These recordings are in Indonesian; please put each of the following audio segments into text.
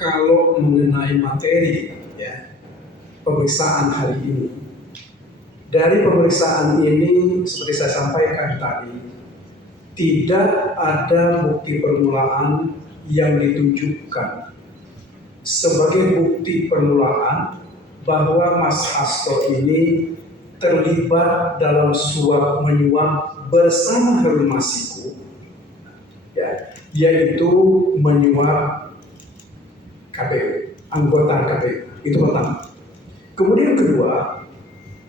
kalau mengenai materi ya pemeriksaan hari ini. Dari pemeriksaan ini seperti saya sampaikan tadi, tidak ada bukti permulaan yang ditunjukkan sebagai bukti permulaan bahwa Mas Hasto ini terlibat dalam suap menyuap bersama Harun Masiku, ya, yaitu menyuap KPU, anggota KPU. Itu pertama. Kemudian kedua,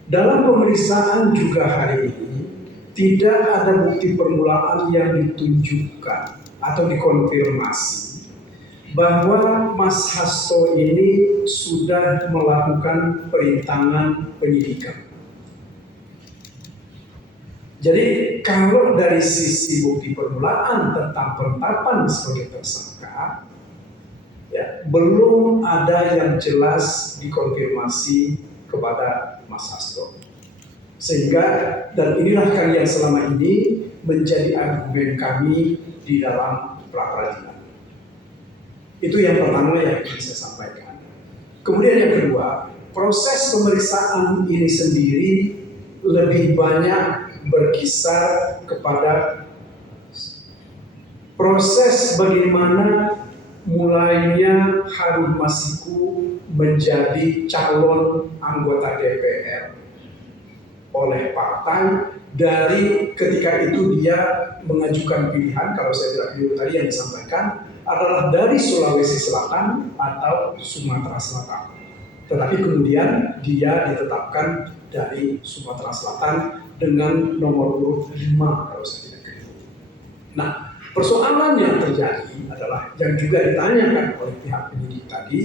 dalam pemeriksaan juga hari ini tidak ada bukti permulaan yang ditunjukkan atau dikonfirmasi bahwa Mas Hasto ini sudah melakukan perintangan penyidikan. Jadi kalau dari sisi bukti permulaan tentang penetapan sebagai tersangka, ya, belum ada yang jelas dikonfirmasi kepada Mas Hasto. Sehingga, dan inilah kan yang selama ini menjadi argumen kami di dalam pra-peradilan. Itu yang pertama yang ingin saya sampaikan. Kemudian yang kedua, proses pemeriksaan ini sendiri lebih banyak berkisar kepada proses bagaimana mulainya Harun Masiku menjadi calon anggota DPR oleh partai, dari ketika itu dia mengajukan pilihan, kalau saya tidak keliru tadi yang disampaikan adalah dari Sulawesi Selatan atau Sumatera Selatan. Tetapi kemudian dia ditetapkan dari Sumatera Selatan dengan nomor urut 5 kalau saya tidak keliru. Nah, persoalan yang terjadi adalah yang juga ditanyakan oleh pihak penyidik tadi,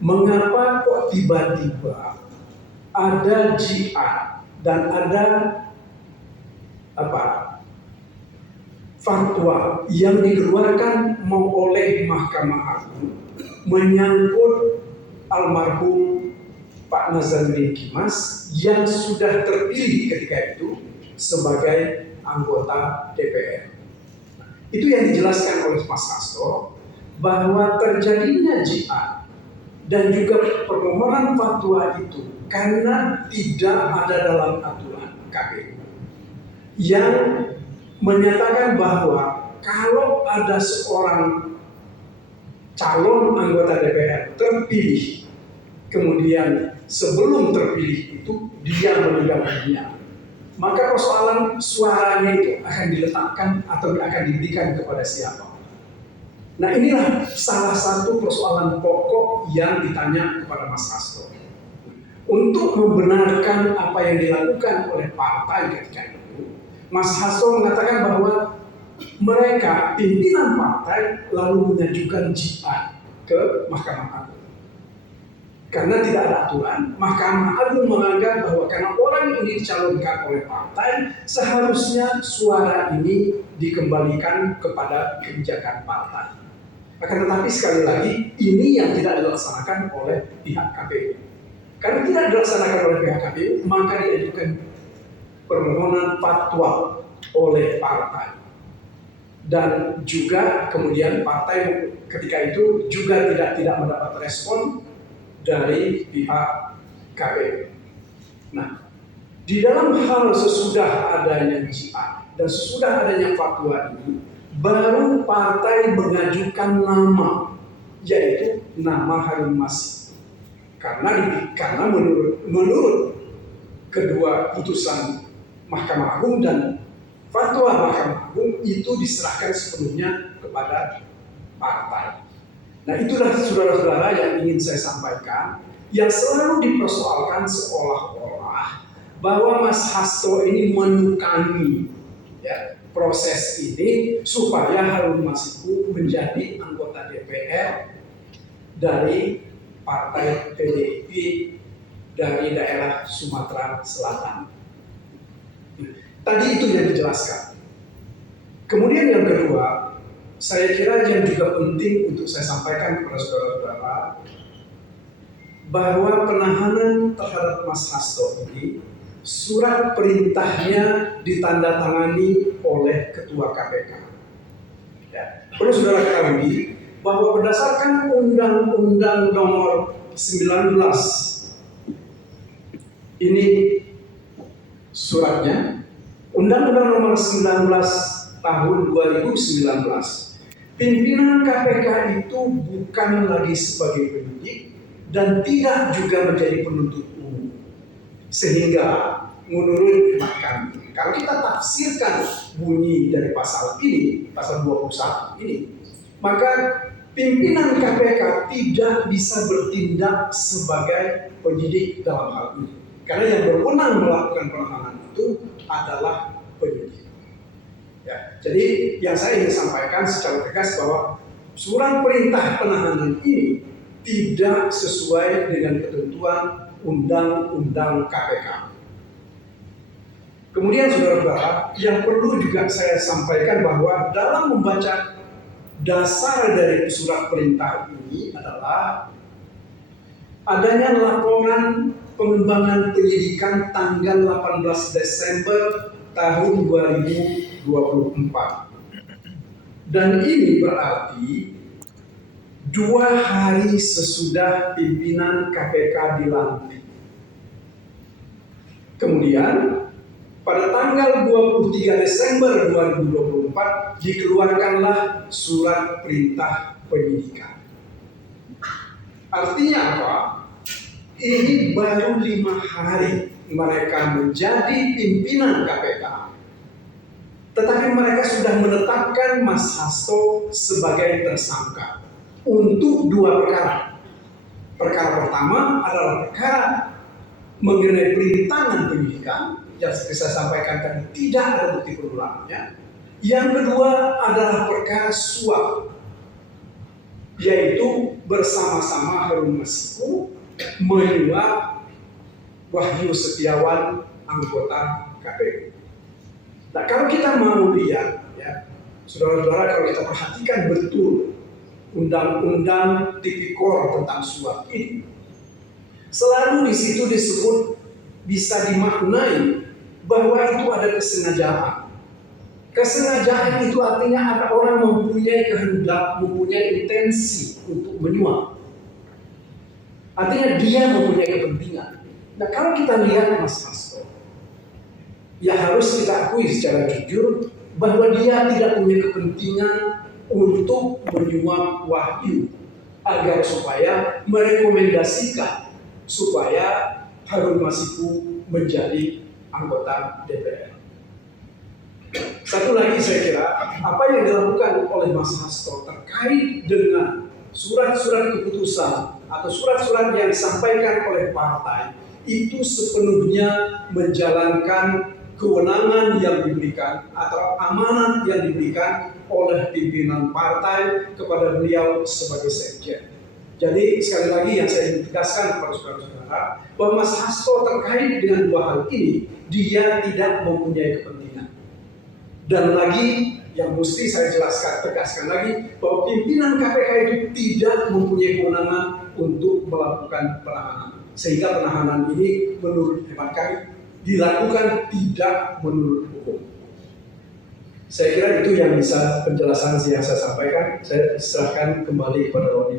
mengapa kok tiba-tiba ada jihad dan ada fatwa yang dikeluarkan oleh Mahkamah Agung menyangkut almarhum Pak Nazarudin Kimas yang sudah terpilih ketika itu sebagai anggota DPR. Itu yang dijelaskan oleh Mas Hasto, bahwa terjadinya jihad dan juga permohonan fatwa itu karena tidak ada dalam aturan KPU yang menyatakan bahwa kalau ada seorang calon anggota DPR terpilih, kemudian sebelum terpilih itu dia meninggal dunia, maka persoalan suaranya itu akan diletakkan atau akan diberikan kepada siapa. Nah, inilah salah satu persoalan pokok yang ditanya kepada Mas Hasto. Untuk membenarkan apa yang dilakukan oleh partai ketika itu, Mas Hasto mengatakan bahwa mereka, pimpinan partai, lalu mengajukan jihad ke Mahkamah Agung. Karena tidak ada aturan, Mahkamah Agung menganggap bahwa karena orang ini dicalonkan oleh partai, seharusnya suara ini dikembalikan kepada kebijakan partai. Akan tetapi sekali lagi, ini yang tidak dilaksanakan oleh pihak KPU. Karena tidak dilaksanakan oleh pihak KPU, maka diajukan permohonan fatwa oleh partai. Dan juga kemudian partai ketika itu juga tidak mendapat respon dari pihak KPU. Nah, di dalam hal sesudah adanya jihad dan sesudah adanya fatwa ini, baru partai mengajukan nama, yaitu nama Harun Masiku. Karena menurut kedua putusan Mahkamah Agung dan fatwa Mahkamah Agung itu diserahkan sepenuhnya kepada partai. Nah, itulah saudara-saudara yang ingin saya sampaikan, yang selalu dipersoalkan seolah-olah bahwa Mas Hasto ini menukangi ya, proses ini supaya Harun Masiku menjadi anggota DPR dari Partai PDIP dari daerah Sumatera Selatan. Tadi itu yang dijelaskan. Kemudian yang kedua, saya kira yang juga penting untuk saya sampaikan kepada saudara-saudara, bahwa penahanan terhadap Mas Hasto ini, surat perintahnya ditandatangani oleh Ketua KPK. Ya. Perlu saudara ketahui bahwa berdasarkan Undang-Undang Nomor 19, ini suratnya, Undang-Undang Nomor 19 tahun 2019, pimpinan KPK itu bukan lagi sebagai penyidik dan tidak juga menjadi penuntut umum. Sehingga menurut hemat kami, kalau kita tafsirkan bunyi dari pasal ini, pasal 21 ini, maka pimpinan KPK tidak bisa bertindak sebagai penyidik dalam hal ini. Karena yang berwenang melakukan penahanan itu adalah penyidik. Ya, jadi yang saya ingin sampaikan secara tegas bahwa surat perintah penahanan ini tidak sesuai dengan ketentuan Undang-Undang KPK. Kemudian saudara-saudara, yang perlu juga saya sampaikan bahwa dalam membaca dasar dari surat perintah ini adalah adanya laporan pengembangan penyidikan tanggal 18 Desember tahun 2024. Dan ini berarti 2 hari sesudah pimpinan KPK dilantik. Kemudian pada tanggal 23 Desember 2024 dikeluarkanlah surat perintah penyidikan. Artinya apa? Ini baru 5 hari mereka menjadi pimpinan KPK, tetapi mereka sudah menetapkan Mas Hasto sebagai tersangka untuk 2 perkara. Perkara pertama adalah perkara mengenai perintangan penyidikan, yang seperti saya sampaikan tadi tidak ada bukti permulangannya. Yang kedua adalah perkara suap, yaitu bersama-sama Harun Masiku menyuap Wahyu Setiawan, anggota KPU. Nah, kalau kita mau lihat, ya, saudara-saudara, kalau kita perhatikan betul Undang-Undang Tipikor tentang suap ini, selalu di situ disebut, bisa dimaknai bahwa itu ada kesengajaan. Kesengajaan itu artinya ada orang mempunyai kehendak, mempunyai intensi untuk menyuap. Artinya dia mempunyai kepentingan. Nah, kalau kita lihat Mas Hasto, ya harus kita akui secara jujur bahwa dia tidak punya kepentingan untuk menyuap Wahyu agar supaya merekomendasikan supaya Harun Masiku menjadi anggota DPR. Satu lagi saya kira, apa yang dilakukan oleh Mas Hasto terkait dengan surat-surat keputusan atau surat-surat yang disampaikan oleh partai itu sepenuhnya menjalankan kewenangan yang diberikan atau amanat yang diberikan oleh pimpinan partai kepada beliau sebagai sekjen. Jadi sekali lagi yang saya ingin tegaskan kepada saudara-saudara bahwa Mas Hasto terkait dengan 2 hal ini dia tidak mempunyai kepentingan. Dan lagi yang mesti saya tegaskan lagi bahwa pimpinan KPK itu tidak mempunyai kewenangan untuk melakukan penahanan. Sehingga penahanan ini menurut hemat kami dilakukan tidak menurut hukum. Saya kira itu yang bisa penjelasan yang saya sampaikan. Saya serahkan kembali kepada Roni.